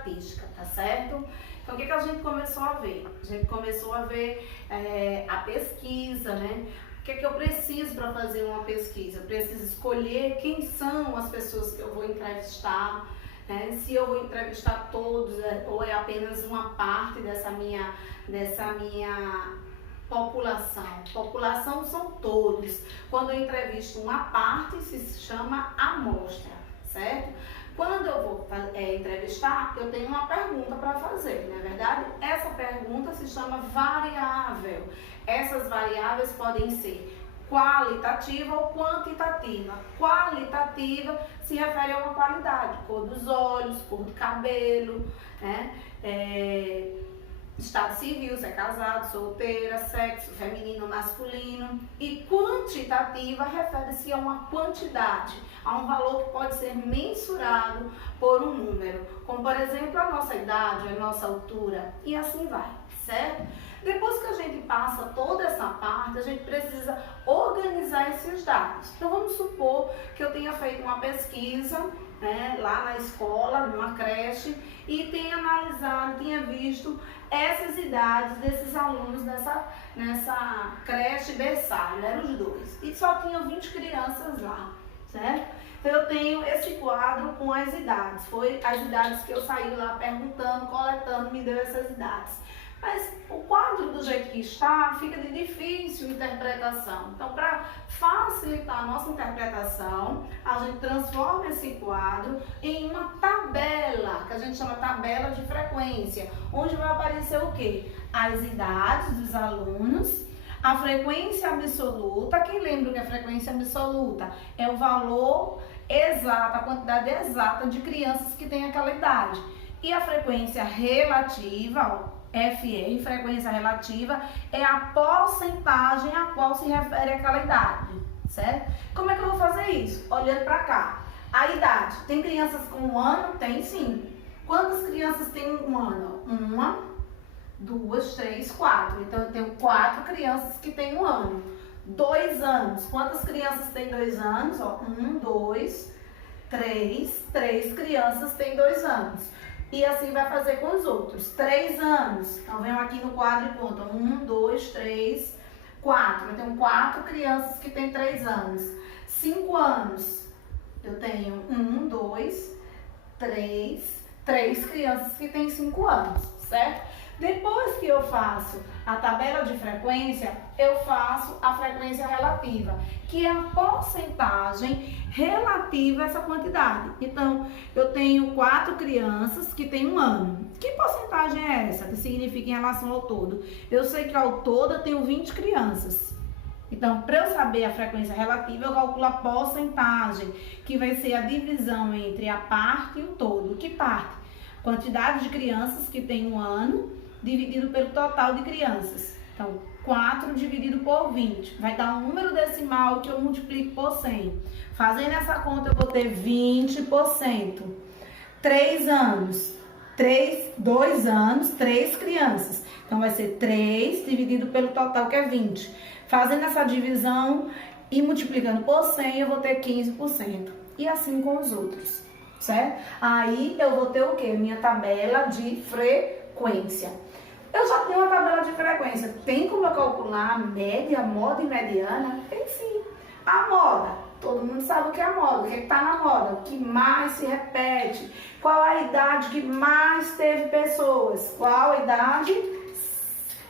estatística, tá certo? Então, o que a gente começou a ver? A gente começou a ver a pesquisa, né? O que eu preciso para fazer uma pesquisa? Eu preciso escolher quem são as pessoas que eu vou entrevistar, né? Se eu vou entrevistar todos ou é apenas uma parte dessa minha população. População são todos. Quando eu entrevisto uma parte, se chama amostra, certo? Quando eu vou entrevistar, eu tenho uma pergunta para fazer, não é verdade? Essa pergunta se chama variável. Essas variáveis podem ser qualitativa ou quantitativa. Qualitativa se refere a uma qualidade, cor dos olhos, cor do cabelo, né? Estado civil, se é casado, solteira, sexo feminino, masculino. E quantitativa refere-se a uma quantidade, a um valor que pode ser mensurado por um número, como por exemplo a nossa idade, a nossa altura, e assim vai, certo? Depois que a gente passa toda essa parte, a gente precisa organizar esses dados. Então vamos supor que eu tenha feito uma pesquisa, né, lá na escola, numa creche, e tenha analisado, tenha visto essas idades desses alunos nessa creche berçário, eram os dois, e só tinham 20 crianças lá, certo? Então eu tenho esse quadro com as idades, foi as idades que eu saí lá perguntando, coletando, me deu essas idades. Mas o quadro do jeito que está, fica de difícil interpretação. Então, para facilitar a nossa interpretação, a gente transforma esse quadro em uma tabela, que a gente chama tabela de frequência, onde vai aparecer o quê? As idades dos alunos, a frequência absoluta. Quem lembra o que é frequência absoluta? É o valor exato, a quantidade exata de crianças que tem aquela idade. E a frequência relativa, FR, frequência relativa, é a porcentagem a qual se refere aquela idade, certo? Como é que eu vou fazer isso? Olhando para cá. A idade. Tem crianças com 1 ano? Tem sim. Quantas crianças têm 1 ano? 1, 2, 3, 4. Então eu tenho 4 crianças que têm 1 ano. 2 anos. Quantas crianças têm 2 anos? 1, 2, 3. 3 crianças têm 2 anos. E assim vai fazer com os outros. 3 anos. Então, venham aqui no quadro e contam. 1, 2, 3, 4. Eu tenho 4 crianças que têm 3 anos. 5 anos. Eu tenho 1, 2, 3. 3 crianças que têm 5 anos, certo? Depois que eu faço a tabela de frequência, eu faço a frequência relativa, que é a porcentagem relativa a essa quantidade. Então, eu tenho 4 crianças que têm 1 ano. Que porcentagem é essa? Que significa em relação ao todo? Eu sei que ao todo eu tenho 20 crianças. Então, para eu saber a frequência relativa, eu calculo a porcentagem, que vai ser a divisão entre a parte e o todo. Que parte? Quantidade de crianças que tem 1 ano, dividido pelo total de crianças. Então, 4 dividido por 20. Vai dar um número decimal que eu multiplico por 100. Fazendo essa conta, eu vou ter 20%. 3 anos. 2 anos, 3 crianças. Então, vai ser 3 dividido pelo total, que é 20. Fazendo essa divisão e multiplicando por 100, eu vou ter 15%. E assim com os outros, certo? Aí, eu vou ter o quê? Minha tabela de frequência. Eu já tenho uma tabela de frequência. Tem como eu calcular a média, moda e mediana? Tem sim. A moda. Todo mundo sabe o que é a moda. O que está na moda? O que mais se repete? Qual a idade que mais teve pessoas? Qual a idade?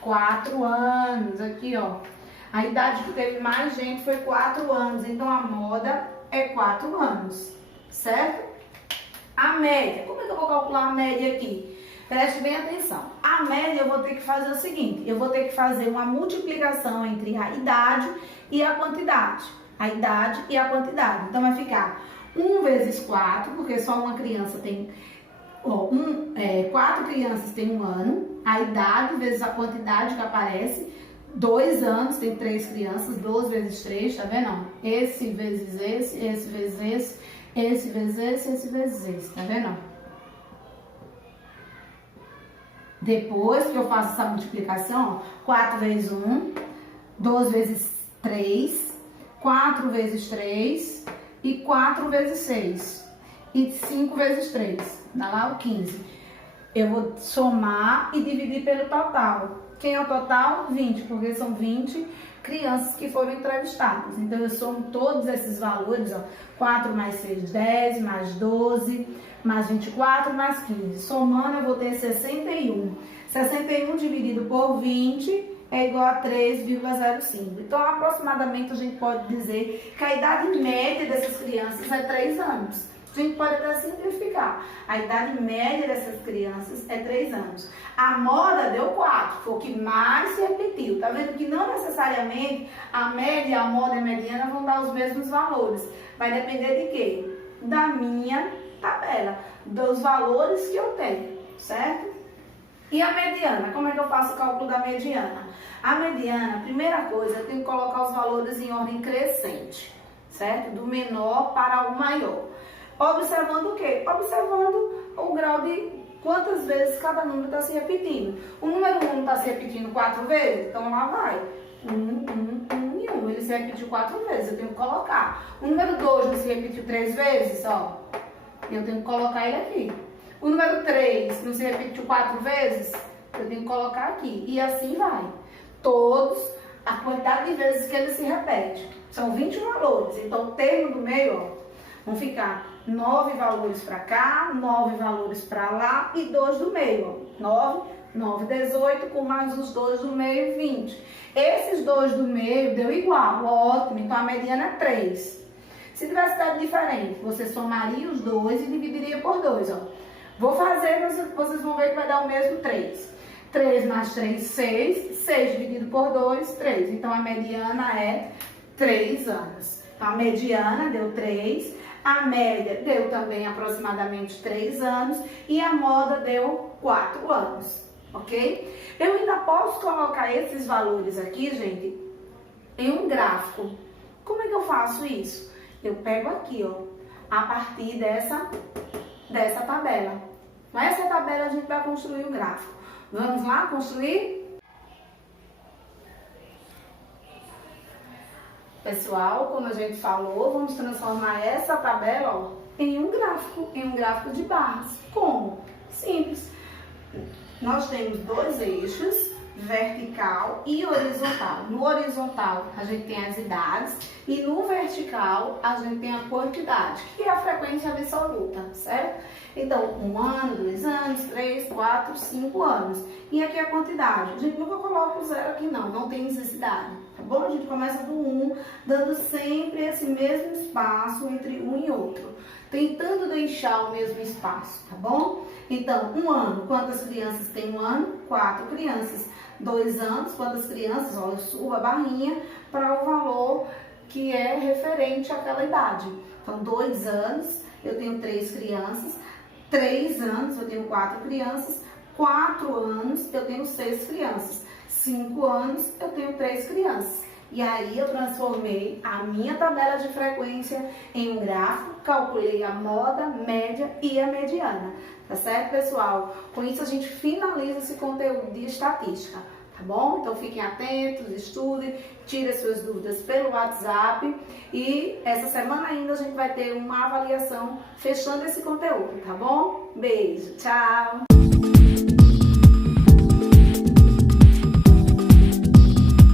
4 anos. Aqui, ó. A idade que teve mais gente foi 4 anos. Então, a moda é 4 anos. Certo? A média. Como é que eu vou calcular a média aqui? Preste bem atenção. A média eu vou ter que fazer o seguinte. Eu vou ter que fazer uma multiplicação entre a idade e a quantidade. A idade e a quantidade. Então, vai ficar 1 vezes 4, porque só uma criança tem... 4 crianças têm 1 ano. A idade vezes a quantidade que aparece. 2 anos, tem 3 crianças. 12 vezes 3, tá vendo? Esse vezes esse vezes esse vezes esse vezes esse, tá vendo? Depois que eu faço essa multiplicação, 4 vezes 1, 12 vezes 3, 4 vezes 3 e 4 vezes 6. E 5 vezes 3, dá lá o 15. Eu vou somar e dividir pelo total. Quem é o total? 20, porque são 20 crianças que foram entrevistadas. Então, eu somo todos esses valores, ó, 4 mais 6, 10, mais 12, mais 24, mais 15. Somando, eu vou ter 61. 61 dividido por 20 é igual a 3,05. Então, aproximadamente, a gente pode dizer que a idade média dessas crianças é 3 anos. A gente pode até simplificar. A idade média dessas crianças é 3 anos. A moda deu 4, foi o que mais se repetiu. Tá vendo que não necessariamente a média, a moda e a mediana vão dar os mesmos valores. Vai depender de quê? Da minha tabela, dos valores que eu tenho, certo? E a mediana? Como é que eu faço o cálculo da mediana? A mediana, primeira coisa, eu tenho que colocar os valores em ordem crescente, certo? Do menor para o maior. Observando o quê? Observando o grau de quantas vezes cada número está se repetindo. O número 1 está se repetindo 4 vezes, então lá vai. 1 e 1. Ele se repetiu 4 vezes, eu tenho que colocar. O número 2 não se repetiu 3 vezes, ó. Eu tenho que colocar ele aqui. O número 3 não se repetiu 4 vezes, eu tenho que colocar aqui. E assim vai. Todos, a quantidade de vezes que ele se repete. São 20 valores. Então, o termo do meio, ó, vão ficar 9 valores para cá, 9 valores para lá e 2 do meio. Ó. 9, 18, com mais os 2 do meio, 20. Esses 2 do meio deu igual, ótimo. Então, a mediana é 3. Se tivesse dado diferente, você somaria os 2 e dividiria por 2. Ó. Vou fazer, vocês vão ver que vai dar o mesmo 3. 3 mais 3, 6. 6 dividido por 2, 3. Então, a mediana é 3 anos. Então, a mediana deu 3. A média deu também aproximadamente 3 anos. E a moda deu 4 anos. Ok? Eu ainda posso colocar esses valores aqui, gente, em um gráfico. Como é que eu faço isso? Eu pego aqui, ó, a partir dessa tabela. Nessa tabela a gente vai construir o gráfico. Vamos lá construir? Pessoal, como a gente falou, vamos transformar essa tabela, ó, em um gráfico de barras. Como? Simples. Nós temos 2 eixos, vertical e horizontal. No horizontal, a gente tem as idades e no vertical, a gente tem a quantidade, que é a frequência absoluta, certo? Então, 1 ano, 2 anos, 3, 4, 5 anos. E aqui a quantidade. A gente nunca coloca o 0 aqui não tem necessidade, tá bom? A gente começa do 1, dando sempre esse mesmo espaço entre um e outro, tentando deixar o mesmo espaço, tá bom? Então, 1 ano, quantas crianças tem 1 ano? 4 crianças. 2 anos, quantas crianças? Ó, eu subo a barrinha para o valor que é referente àquela idade. Então, 2 anos, eu tenho 3 crianças. 3 anos, eu tenho 4 crianças. 4 anos, eu tenho 6 crianças. 5 anos, eu tenho 3 crianças. E aí, eu transformei a minha tabela de frequência em um gráfico, calculei a moda, média e a mediana. Tá certo, pessoal? Com isso, a gente finaliza esse conteúdo de estatística, tá bom? Então, fiquem atentos, estudem, tirem suas dúvidas pelo WhatsApp. E essa semana ainda a gente vai ter uma avaliação fechando esse conteúdo, tá bom? Beijo, tchau!